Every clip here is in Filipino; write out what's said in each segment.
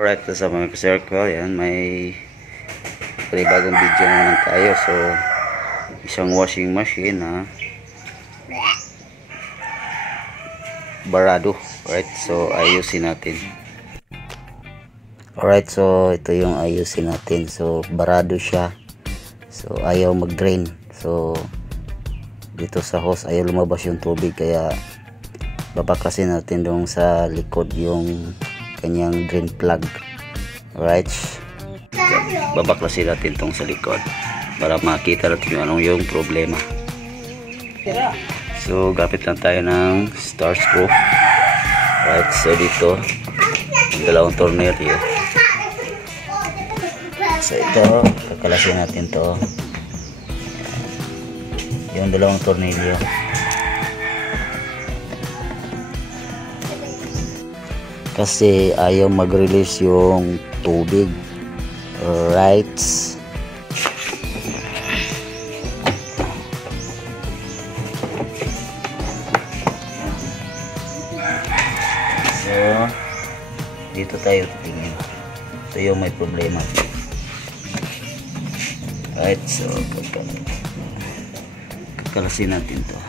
Alright, sa mga ka-circle, yan, may bagong video naman tayo. So, isang washing machine na barado. Alright, so ayusin natin. Alright, so ito yung ayusin natin. So, barado siya. So, ayaw mag-drain. So, dito sa hose, ayaw lumabas yung tubig. Kaya, babaklasin natin dong sa likod yung kanyang drain plug. Alright, babaklasin natin tong sa likod para makita natin yung anong yung problema. So gamit lang tayo ng star screw. Alright, so dito yung dalawang tornilyo. So ito, kakalasin natin to, yung dalawang tornilyo. Kasi ayaw mag-release yung tubig. Right. So, dito tayo tingin. Ito yung may problema. Right, so kakalasin natin to.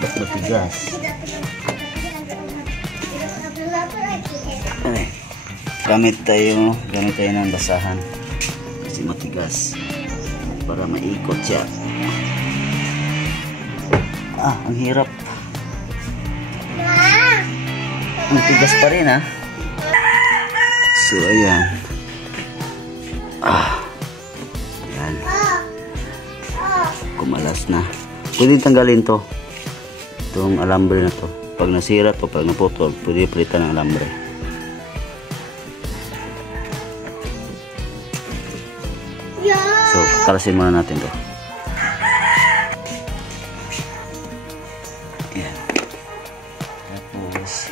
Ba't matigas? Okay. Gamit tayo ng basahan kasi matigas para maikot siya. Ang hirap. Ang tigas pa rin So ayan. Ayan. Kumalas na. Pwede tanggalin to, itong alambre na to. Pag nasira to, pag naputol, pwede palitan ng alambre. So kakalasin muna natin to. Ayan. Tapos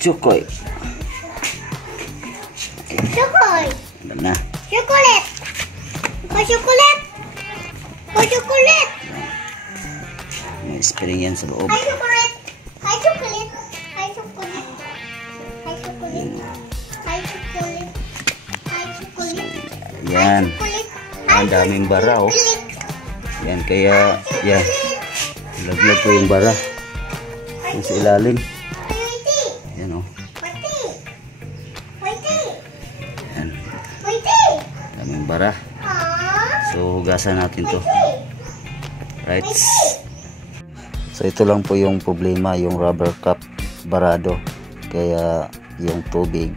Chukoy. Alam na. Chocolate! Chocolate! Chocolate! May spring yan sa loob. Hi, chocolate! Hi, chocolate! Hi, chocolate! Hi, chocolate! Hi, chocolate! Hi, chocolate! Yan. Ang daming bara, oh. Yan, kaya, yan. Laglag po yung bara. Yung sa ilalim. Yan, oh. Yan. Daming bara. So, hugasan natin to. Right. So, ito lang po yung problema, yung rubber cap barado. Kaya, yung tubig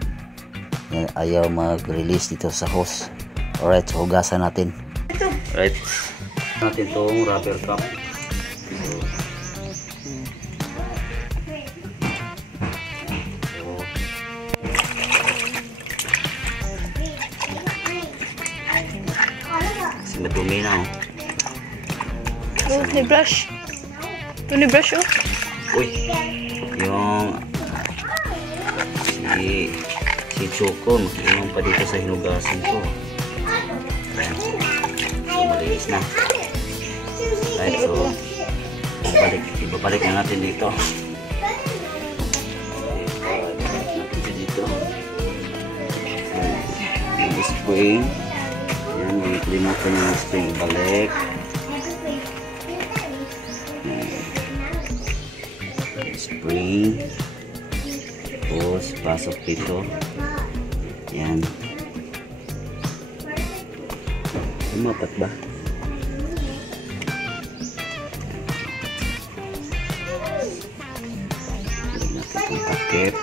ayaw mag-release dito sa hose. Alright, so hugasan natin. Right. Natin tong rubber cap. Madumi na, ni brush. Ito ni brush, oh. Uy, yung si Choco makiinom pa dito sa hinugasan ko. Ayan. So malinis na. Right, so ibabalik na natin dito. Dito yung spring. Yan, may kalimutan yung spring. Balik. Spring. Tapos, pasok dito. Yan. Lumapat ba? Lagyan natin itong takip.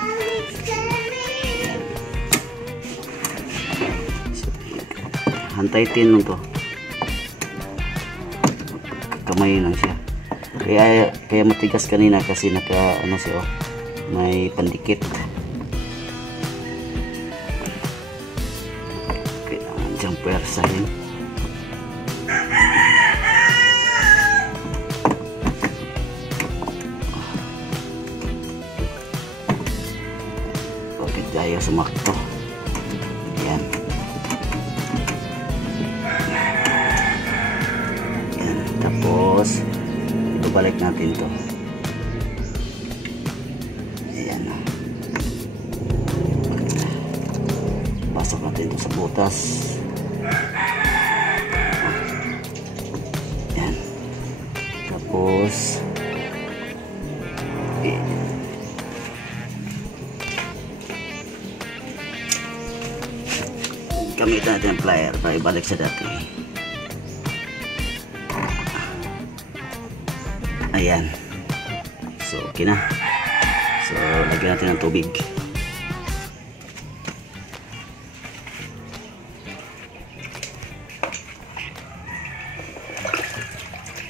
Hantay-tin lang to. Kamay lang siya. Kaya matigas kanina kasi naka ano siya, may pandikit. Kailangan diyang persahin. Bakit tayo sumakto? Yan. ibalik natin to. Ayan. Pasok natin ito sa butas. Ayan. Tapos gamitan natin ang plier para ibalik sa dati. Ayan. So, okay na. So, lagyan natin ng tubig.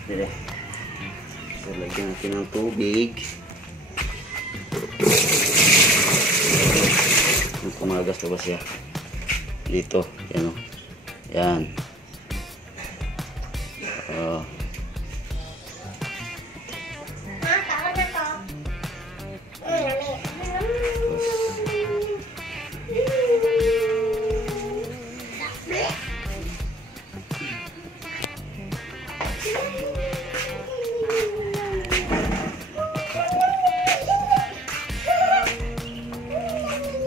Dito. So, lagyan natin ng tubig. Kumagas pa ba siya? Dito. Yan o. Yan. Tama na to. Lamig.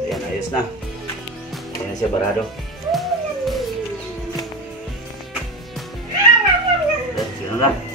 Ayan, ayos na. Ayan na siya barado. Ayan, sige na lang.